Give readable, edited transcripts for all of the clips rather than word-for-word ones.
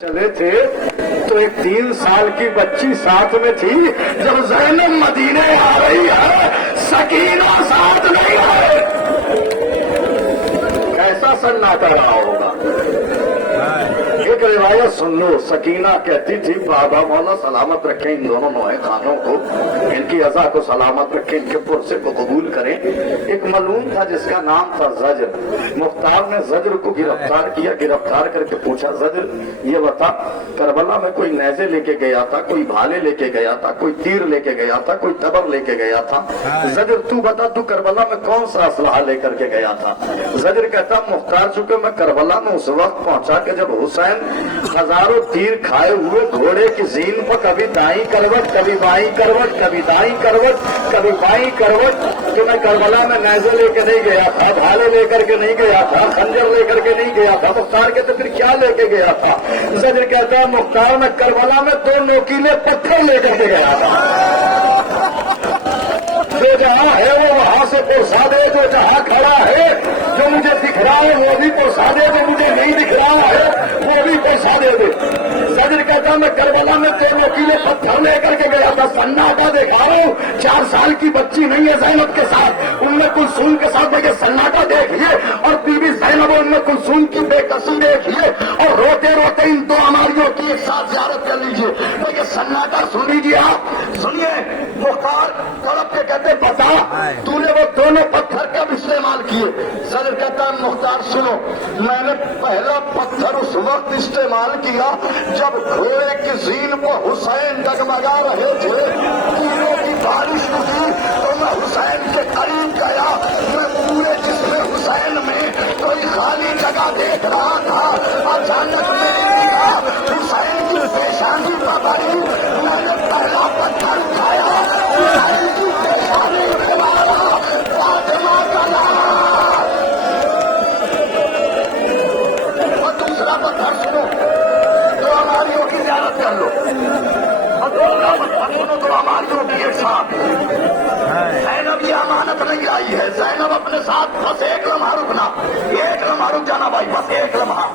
چلے تھے تو ایک 3 سال کی بچی ساتھ میں تھی. جب زینب مدینے آ رہی ہے سکینہ ساتھ نہیں ہے. کیسا سناٹا رہا ہوگا. ایک روایت سن لو. سکینہ کہتی تھی بابا مولا سلامت رکھیں ان دونوں نوئے خانوں کو, ان کی عزا کو سلامت رکھیں, ان کے پرسے کو قبول کریں. ایک ملعون تھا جس کا نام تھا زجر. مختار نے زجر کو گرفتار کیا. گرفتار کر کے پوچھا زجر یہ بتا کربلا میں کوئی نیزے لے کے گیا تھا, کوئی بھالے لے کے گیا تھا, کوئی تیر لے کے گیا تھا, کوئی تبر لے کے گیا تھا. زجر تو بتا تو کربلا میں کون سا اسلحہ لے کر کے گیا تھا. زجر کہتا مختار چونکہ میں کربلا میں اس وقت پہنچا کہ جب حسین ہزاروں تیر کھائے ہوئے گھوڑے کی زین پر کبھی دائیں کروٹ کبھی بائیں کروٹ کبھی دائیں کروٹ کبھی بائیں کروٹ, کہ میں کربلا میں نیزے لے کے نہیں گیا تھا, بھالے لے کر کے نہیں گیا تھا, خنجر لے کر کے نہیں گیا تھا. مختار کہتے پھر کیا لے کے گیا تھا. زجر کہتا ہے مختار میں کربلا میں 2 نوکیلے پتھر لے کر کے گیا تھا. جو جہاں ہے وہ وہاں سے پرسا دے, جو جہاں کھڑا ہے جو مجھے دکھ رہا ہے وہ بھی پرسا دے, جو مجھے نہیں دکھ رہا ہے وہ بھی پرسا دے دے. زجر کہتا میں کربلا میں 2 نوکیلے پتھر لے کر کے گیا تھا. سناٹا دیکھا رہا ہوں. 4 سال کی بچی نہیں ہے زینب کے ساتھ, ام کلثوم کے ساتھ دیکھے سناٹا دیکھیے, اور بی بی زینب ام کلثوم کی بے کسی دیکھیے, اور روتے روتے ان 2 ہماریوں کی ایک ساتھ زیارت کر لیجیے. دیکھیے سناٹا سن لیجیے. آپ سنیے. مختار تڑپ کے کہتے بتا تو نے وہ دونوں پتھر کب استعمال کیے. زجر کہتا ہے مختار سنو, میں نے پہلا پتھر اس وقت استعمال کیا جب گھوڑے کی زین پر حسین ڈگمگا رہے تھے, پھولوں کی بارش ہوئی تو میں حسین کے قریب گیا. میں پورے جسم حسین میں کوئی خالی جگہ دیکھ رہا تھا. اچانک میری نگاہ حسین کی پیشانی پر پڑی. میں نے پہلا پتھر اٹھایا, حسین کی پیشانی پہ مارا, فاطمہ کا نام. اور دوسرا پتھر سنو, تو ہماریوں کی زیارت کر لو. اور دوسرا پتھر سنو تو ہماریوں کی ایک ساتھ. زینب یہ امانت نہیں لائی ہے. زینب اپنے ساتھ بس ایک لمحہ رکنا, ایک لمحہ رک جانا بھائی, بس ایک لمحہ.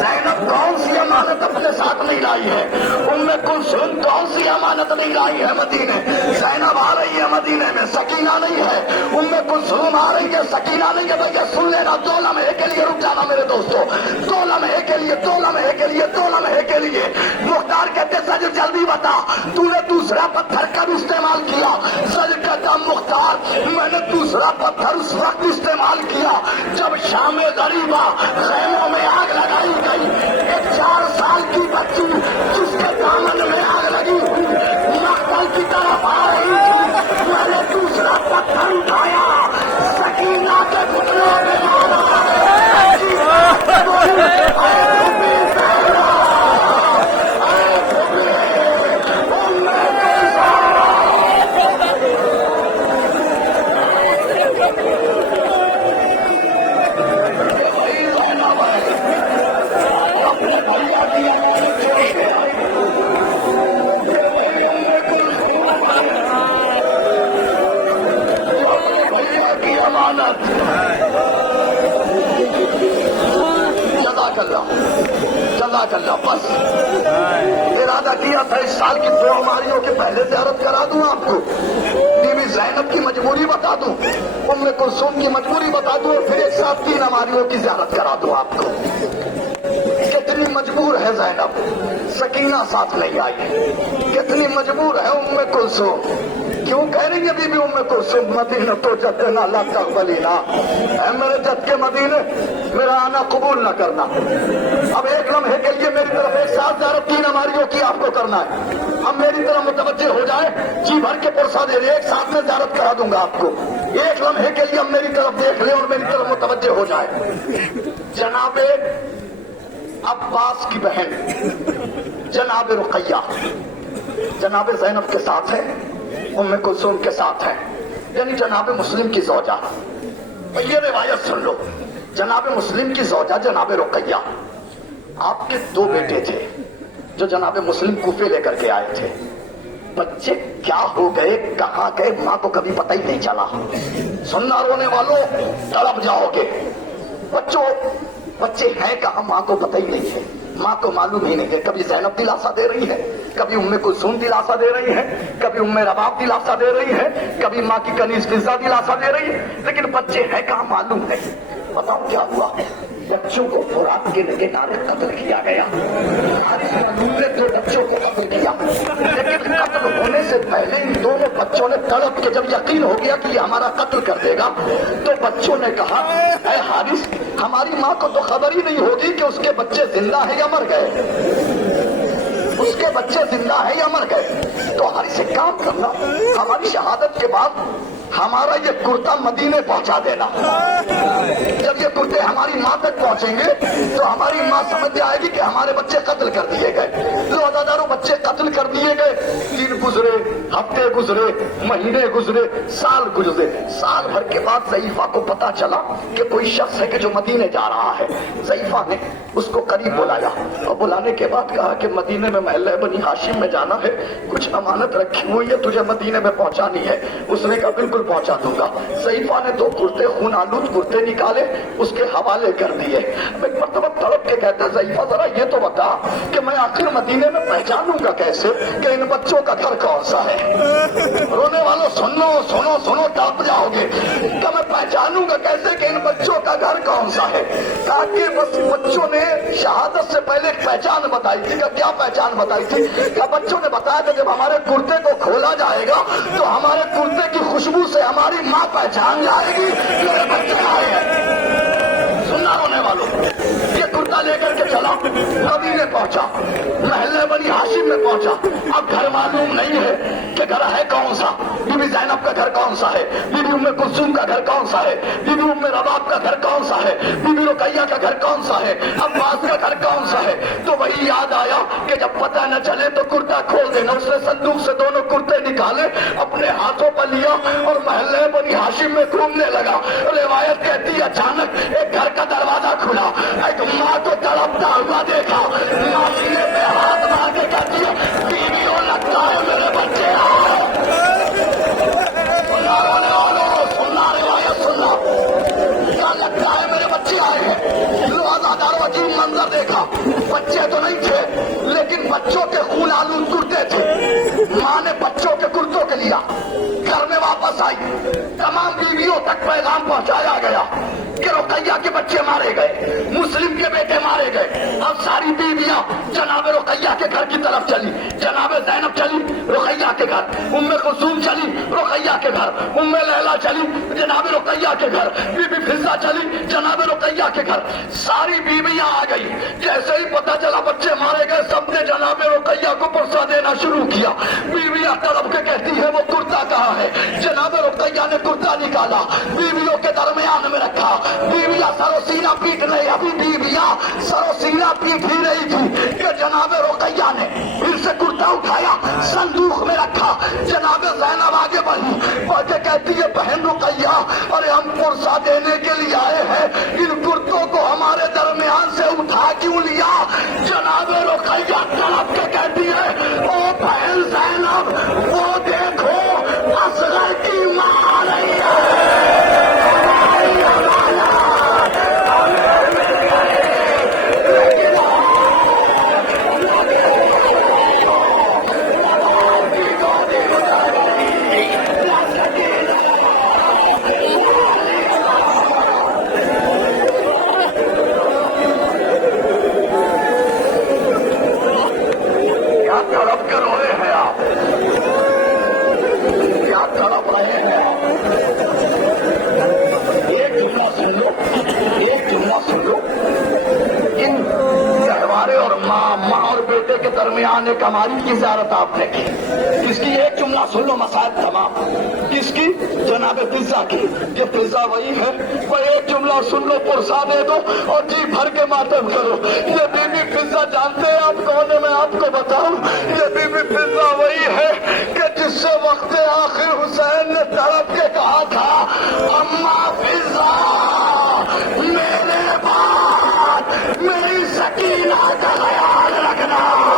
زینب کون سی امانت اپنے ساتھ نہیں لائی ہے. ام کلثوم کون سی امانت نہیں لائی ہے مدینے. زینب آ رہی ہے مدینے میں, سکینہ نہیں ہے. ام کلثوم آ رہی ہے, سکینہ نہیں ہے. بھیا سن لینا, 2 لمحے کے لیے رک جانا میرے دوستوں, 2 لمحے کے لیے, 2 لمحے کے لیے, 2 لمحے کے لیے. مختار کہتے زجر جلدی بتا تو نے دوسرا پتھر کب استعمال کیا. زجر کہتا مختار میں نے دوسرا پتھر اس وقت استعمال کیا جب شام غریبہ خیموں میں آگ لگائی گئی. ایک 4 سال کی بچی جس کے دامن میں آگ لگی ہوئی مقتل کی طرف آ رہی تھی, میں نے دوسرا پتھر اٹھایا, سکینہ کے گھٹنوں پہ مارا. جزاک اللہ. بس ارادہ کیا تھا اس سال کی 2 ہماریوں کے پہلے زیارت کرا دوں آپ کو. بی بی زینب کی مجبوری بتا دوں, ام کلثوم کی مجبوری بتا دوں, اور پھر ایک ساتھ 3 ہماریوں کی زیارت کرا دوں آپ کو. کتنی مجبور ہے زینب, سکینہ ساتھ نہیں آئی. کتنی مجبور ہے ام کلثوم. کیوں کہہ رہی ہے بی بی ام کلثوم مدینہ تو جدنا لا تقبلینا, اے میرے جد کے مدینے میرا آنا قبول نہ کرنا. اب ایک لمحے کے لیے میری طرف ایک ساتھ زیارت 3 ہماریوں کی آپ کو کرنا ہے. اب میری طرف متوجہ ہو جائے, جی بھر کے پرسا دے دے, ایک ساتھ میں زیارت کرا دوں گا آپ کو. ایک لمحے کے لیے اب میری طرف دیکھ لیں اور میری طرف متوجہ ہو جائے. جناب عباس کی بہن جناب رقیہ جناب زینب کے ساتھ ہے, ام کلثوم کے ساتھ ہے, یعنی جناب مسلم کی زوجہ. یہ روایت سن لو. جناب مسلم کی زوجہ جناب رقیہ, آپ کے 2 بیٹے تھے جو جناب مسلم کوفے لے کر کے آئے تھے. بچے کیا ہو گئے, کہاں گئے, ماں کو کبھی پتہ ہی نہیں چلا. سننا رونے والوں تڑپ جاؤ گے. بچوں بچے ہیں کہاں ماں کو پتہ ہی نہیں ہے. ماں کو معلوم ہی نہیں ہے، کبھی زینب دلاسا دے رہی ہے، کبھی ام کلثوم دلاسا دے رہی ہے، کبھی ام رباب دلاسا دے رہی ہے، کبھی ماں کی کنیز فضا دلاسا دے رہی ہے، لیکن بچے ہیں کہاں معلوم ہے۔ بتاؤ کیا ہوا؟ بچوں کو فرات کے کنارے قتل کیا گیا، نے دو بچوں کو قتل کیا، لیکن قتل ہونے سے پہلے ان دونوں بچوں نے تڑپ کے جب یقین ہو گیا کہ یہ ہمارا قتل کر دے گا تو بچوں نے کہا اے حارث ہماری ماں کو تو خبر ہی نہیں ہوگی کہ اس کے بچے زندہ ہیں یا مر گئے، اس کے بچے زندہ ہیں یا مر گئے، تو حارث ایک کام کرنا، ہماری شہادت کے بعد ہمارا یہ کرتا مدینے پہنچا دینا، جب یہ کرتے ہماری ماں تک پہنچیں گے تو ہماری ماں سمجھ جائے گی کہ ہمارے بچے قتل کر دیے گئے۔ روزاداروں بچے قتل کر دیے گئے، دن گزرے، ہفتے گزرے، مہینے گزرے، سال گزرے، سال بھر کے بعد ضعیفہ کو پتا چلا کہ کوئی شخص ہے کہ جو مدینے جا رہا ہے۔ ضعیفہ نے اس کو قریب بلایا اور بلانے کے بعد کہا کہ مدینے میں محلہ بنی ہاشم میں جانا ہے، کچھ امانت رکھی ہوئی ہے تجھے مدینے میں پہنچانی ہے۔ اس نے کہا بالکل پہنچا دوں گا۔ ضعیفہ نے دو کرتے خون آلود کرتے نکالے، اس کے حوالے کر دیے۔ ایک مرتبہ تڑپ کے کہتا ہے ضعیفہ ذرا یہ تو بتا کہ میں آخر مدینے میں پہچانوں گا کیسے کہ ان بچوں کا گھر کون سا ہے؟ رونے والوں سنو سنو سنو تڑپ جاؤ گے کہ میں پہچانوں گا کیسے کہ ان بچوں کا گھر کون سا ہے؟ تاکہ بس بچوں نے شہادت سے پہلے ایک پہچان بتائی تھی۔ کیا پہچان بتائی تھی؟ کہ بچوں نے بتایا کہ جب ہمارے کرتے کو کھولا جائے گا تو ہمارے کرتے کی خوشبو سے ہماری ماں پہچان جائے گی میرے بچے آئے ہیں۔ سننا رونے والوں، یہ کرتا لے کر کے چلا، مدینے پہنچا، محلہ بنی ہاشم میں پہنچا۔ اب گھر معلوم نہیں ہے کہ گھر ہے کون سا، بی بی زینب کا گھر کون سا ہے، بی بی ام کلثوم کا گھر کون سا ہے، بی بی ام رباب کا گھر کون سا ہے، بی بی رقیہ کا گھر کون سا ہے، عباس کا گھر کون سا ہے۔ تو وہی یاد آیا کہ جب پتہ نہ چلے تو کرتا کھول دینا۔ اس نے صندوق سے دونوں کرتے نکالے، اپنے ہاتھوں پر لیا اور محلہ بنی ہاشم میں گھومنے لگا۔ روایت کہتی ہے اچانک ایک گھر کا دروازہ کھلا، ایک ماں کو تڑپتا ہوا دیکھا، ماں سینے پہ ہاتھ مار کے کہتی ہے بیویوں لگتا ہے میرے بچے آئے۔ سننا روایت سننا، کیا لگتا ہے میرے بچے آئے ہیں؟ روزاداروں عجیب منظر دیکھا، بچے تو نہیں تھے لیکن بچوں کے خون آلود کرتے تھے۔ ماں نے بچوں کے کرتوں کے لیا، گھر میں واپس آئی، تمام بیویوں تک پیغام پہنچایا گیا کہ رقیہ کے بچے مارے گئے، مسلم کے بیٹے مارے گئے۔ اب ساری بیویاں جناب رقیہ کے گھر کی طرف چلی، جناب زینب چلی رقیہ کے گھر، ام کلثوم چلی رقیہ کے گھر، ام لیلا چلی جناب رقیہ کے گھر، بی بی فضہ چلی جناب رقیہ کے گھر۔ ساری بیویاں آ گئی، جیسے ہی پتہ چلا بچے مارے گئے سب نے جناب رقیہ کو پرسہ دینا شروع کیا۔ بیویاں تڑپ کے کہتی ہے وہ کرتا کہاں ہے؟ جناب رقیہ نے کرتا نکالا، بیویوں کے درمیان میں رکھا، بیویاں سر و سینہ پیٹ رہی، ابھی بیویاں سر و سینہ پیٹ ہی رہی تھی کہ جناب رقیہ نے پھر سے کرتا اٹھایا، صندوق میں رکھا۔ جناب زینب آگے بڑھی، بڑھ کے کہتی ہے بہن رقیہ ارے ہم پرسہ دینے کے لیے آئے ہیں، ان کرتوں کو ہمارے درمیان سے اٹھا کیوں لیا؟ جناب رقیہ تڑپ کے کہتی ہے او بہن زینب وہ دیکھو اصغر کی ماں آ رہی ہے۔ درمیان ایک ہماری کی زیارت آپ نے کی، اس کی ایک جملہ سن لو مسائل تمام۔ کس کی؟ جناب فضہ کی۔ یہ فضہ وہی ہے، وہ ایک جملہ سن لو پرسہ دے دو اور جی بھر کے ماتم کرو۔ یہ بی بی فضہ جانتے ہیں آپ کون ہے؟ میں آپ کو بتاؤں، یہ بی بی فضہ وہی ہے کہ جس سے وقت آخر حسین نے تڑپ کے کہا تھا اماں فضہ میرے بعد میری سکینہ کا خیال رکھنا۔